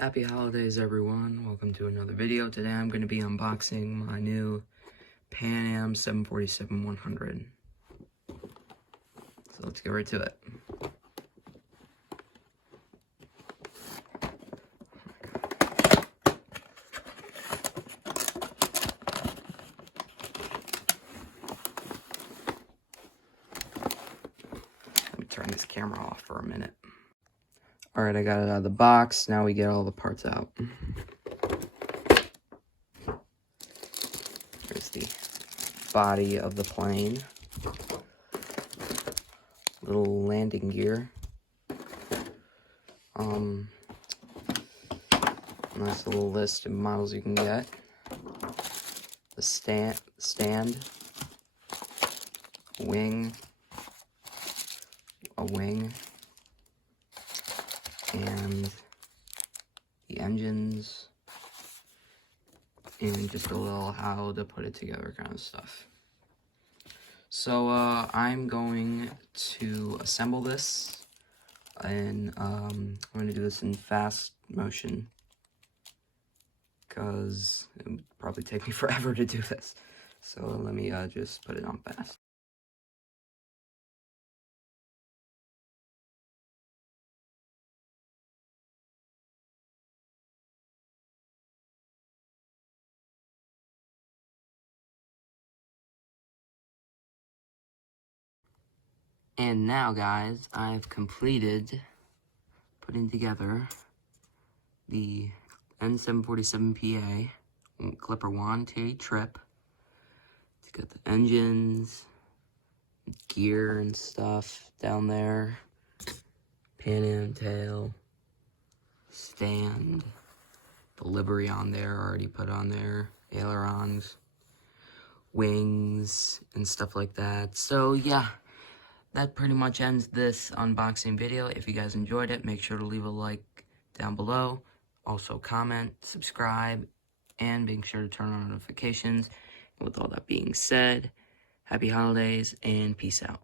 Happy holidays, everyone. Welcome to another video. Today I'm going to be unboxing my new Pan Am 747-100. So let's get right to it. Let me turn this camera off for a minute. Alright, I got it out of the box. Now we get all the parts out. Here's the body of the plane. Little landing gear. Nice little list of models you can get. The stand, wing, a wing, and the engines, and just a little how to put it together kind of stuff. So I'm going to assemble this, and I'm going to do this in fast motion because it would probably take me forever to do this. So let me just put it on fast. And now, guys, I've completed putting together the N747PA Clipper wand trip. It's got the engines, gear and stuff down there, Pan Am tail, stand, the livery on there, already put on there, ailerons, wings, and stuff like that. So, yeah. That pretty much ends this unboxing video. If you guys enjoyed it, make sure to leave a like down below. Also comment, subscribe, and make sure to turn on notifications. And with all that being said, happy holidays and peace out.